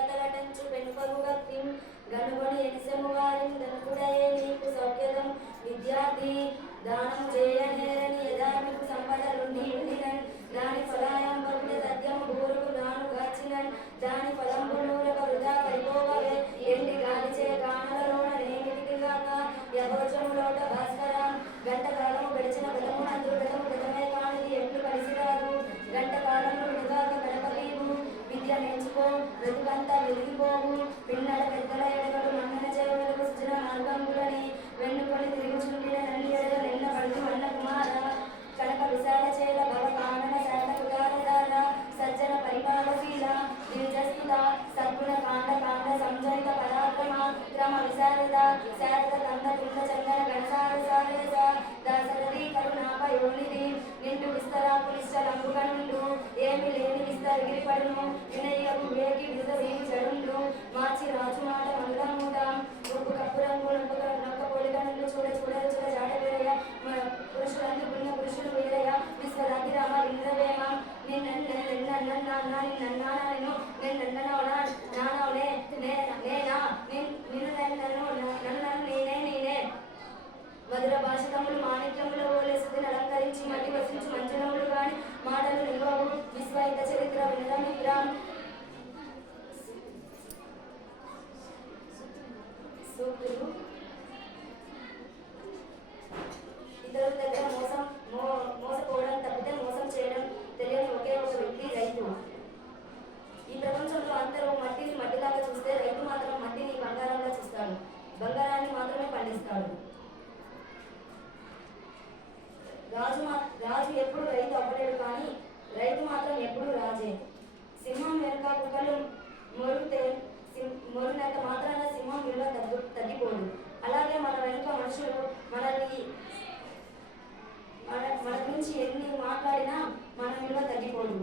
గతగటంచు వెనుకలుగా క్రిం గనుగొని ఎనిసెము వారిని గనుకుడయే నీకు సౌఖ్యదం విద్యార్థి దానం చేయనేరని యథార్థకు సంపదలుండి ఉండినన్ దాని ఫలాయంబున సత్యము బూరుకు నాను గాచినన్ దాని ఫలంబు నూరక వృధా పడిపోవలే ఎండి గాలిచే కానలలోన నేమిటికిగాక యభోజములోట భాస్కర గంట కాలము గడిచిన గతమునందు గతము గతమే కానిది ఎట్లు కలిసిరాదు గంట కాలంలో వృధాగా గడపలేవు విద్య నేర్చుకో బ్రతుకంతా వెలిగిపోవు పిన్నల పెద్దల ఎడగడు మన్నన చేయవలకు సృజన మార్గంబులని వెన్నుకొని తిరుగుచుండిన నల్లి ఎడగ నిన్న పడుతు అన్న కుమార కనక విశాల చేల భవ కానన శాల కుదారదార సజ్జన పరిపాలశీల దివిజస్తుత సద్గుణ కాండ కాండ సంజయిత పరాక్రమ క్రమ విశారద శారద కంద కుండ చందన గణసార సారేస దాసరది కరుణాపయోనిది నిండు విస్తరాకు నిశ్చలంబుగా నుండు ఏమి లేని విస్తరిగిరిపడును వినయకు వేగి విడుదవి చెడుండు మార్చి రాజు మాట మంగళమూట ఉప్పు కప్పు రంగు నొక్క పోలిక నుండి చూడ చూడ చూడ జాడ వేరయ పురుషులందు పుణ్య పురుషులు వేరయ విశ్వరాతి రామ ఇంద్రవేమ మధుర భాషకములు మాణిక్యముల ఓలేసుకుని అలంకరించి మట్టి వసించు మంజనములు గాని మాటలు నిల్వవు విశ్వహిత చరిత్ర వినరమిత్రం సూక్తులు ఇతరుల దగ్గర మోసపోవడం తప్పితే మోసం చేయడం తెలియని ఒకే ఒక వ్యక్తి రైతు. ఈ ప్రపంచంలో అందరూ మట్టిని మట్టిలాగా చూస్తే రైతు మాత్రం మట్టిని బంగారంగా చూస్తాడు. బంగారాన్ని మాత్రమే పండిస్తాడు. రాజు ఎప్పుడు రైతు అవ్వలేడు, కానీ రైతు మాత్రం ఎప్పుడు రాజే. సింహం వెనుక కుక్కలు మొరినంత మాత్రాన సింహం విలువ తగ్గిపోదు. అలాగే మన వెనుక మనుషులు మన గురించి ఎన్ని మాట్లాడినా మన విలువ తగ్గిపోదు.